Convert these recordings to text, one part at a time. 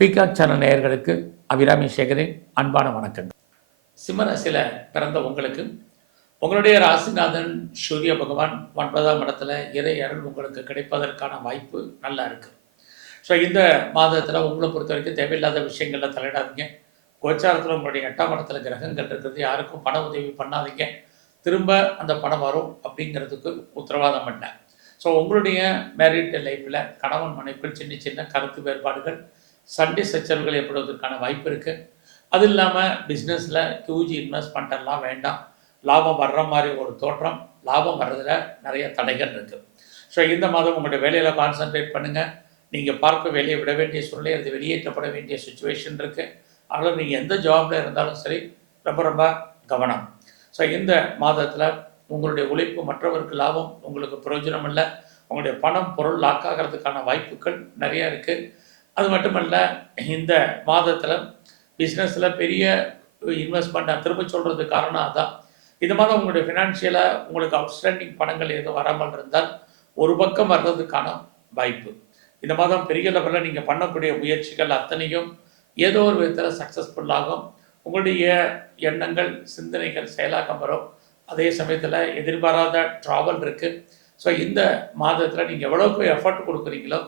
Peacock channel நேயர்களுக்கு அபிராமி சேகரின் அன்பான வணக்கங்கள். சிம்ம ராசியில் பிறந்த உங்களுக்கு உங்களுடைய ராசிநாதன் சூரிய பகவான் 9ஆம் இடத்துல இறை அருள் உங்களுக்கு கிடைப்பதற்கான வாய்ப்பு நல்லா இருக்குது. ஸோ இந்த மாதத்தில் உங்களை பொறுத்த வரைக்கும் தேவையில்லாத விஷயங்களில் தலையிடாதீங்க. கோச்சாரத்தில் உங்களுடைய 8ஆம் இடத்துல கிரகங்கள் இருக்கிறது, யாருக்கும் பண உதவி பண்ணாதீங்க. திரும்ப அந்த பணம் வரும் அப்படிங்கிறதுக்கு உத்தரவாதம் இல்லை. ஸோ உங்களுடைய மேரிட் லைஃப்பில் கணவன் மனைவிக்குள் சின்ன சின்ன கருத்து வேறுபாடுகள், சண்டை சச்சரவுகள் ஏற்படுவதற்கான வாய்ப்பு இருக்குது. அது இல்லாமல் பிஸ்னஸில் ஹியூஜ் இன்வெஸ்ட்மெண்ட் எல்லாம் வேண்டாம். லாபம் வர்ற மாதிரி ஒரு தோற்றம், லாபம் வர்றதில் நிறைய தடைகள் இருக்குது. ஸோ இந்த மாதம் உங்களுடைய வேலையில் கான்சன்ட்ரேட் பண்ணுங்கள். நீங்கள் பார்க்க வேலையை விட வேண்டிய சூழ்நிலை, அது வெளியேற்றப்பட வேண்டிய சுச்சுவேஷன் இருக்குது. அதனால் நீங்கள் எந்த ஜாபில் இருந்தாலும் சரி, ரொம்ப ரொம்ப கவனம். ஸோ இந்த மாதத்தில் உங்களுடைய உழைப்பு மற்றவருக்கு லாபம், உங்களுக்கு பிரயோஜனம் இல்லை. உங்களுடைய பணம் பொருள் லாக்காகிறதுக்கான வாய்ப்புகள் நிறையா இருக்குது. அது மட்டுமல்ல, இந்த மாதத்தில் பிஸ்னஸில் பெரிய இன்வெஸ்ட்மெண்ட் நான் திரும்ப சொல்கிறது காரணம் அதான். இந்த மாதம் உங்களுடைய ஃபினான்ஷியலாக உங்களுக்கு அவுட்ஸ்டாண்டிங் பணங்கள் எதுவும் வராமல் இருந்தால் ஒரு பக்கம் வர்றதுக்கான வாய்ப்பு. இந்த மாதம் பெரிய லெவலில் நீங்கள் பண்ணக்கூடிய முயற்சிகள் அத்தனையும் ஏதோ ஒரு விதத்தில் சக்ஸஸ்ஃபுல்லாகும். உங்களுடைய எண்ணங்கள், சிந்தனைகள் செயலாக்கம் வரும். அதே சமயத்தில் எதிர்பாராத ட்ராவல் இருக்குது. ஸோ இந்த மாதத்தில் நீங்கள் எவ்வளோக்கு எஃபர்ட் கொடுக்குறீங்களோ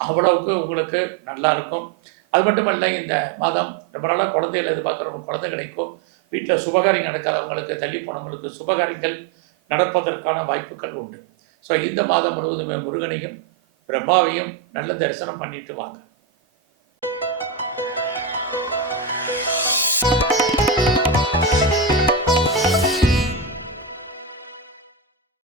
அவ்வளவுக்கு உங்களுக்கு நல்லா இருக்கும். அது மட்டும் இல்லை, இந்த மாதம் ரொம்ப நாளாக குழந்தைகள் எதிர்பார்க்குறவங்க குழந்தை கிடைக்கும். வீட்டில் சுபகாரியம் நடக்காதவங்களுக்கு, தள்ளி போனவங்களுக்கு சுபகாரியங்கள் நடப்பதற்கான வாய்ப்புகள் உண்டு. ஸோ இந்த மாதம் முழுவதுமே முருகனையும் பிரம்மாவையும் நல்ல தரிசனம் பண்ணிட்டு வாங்க.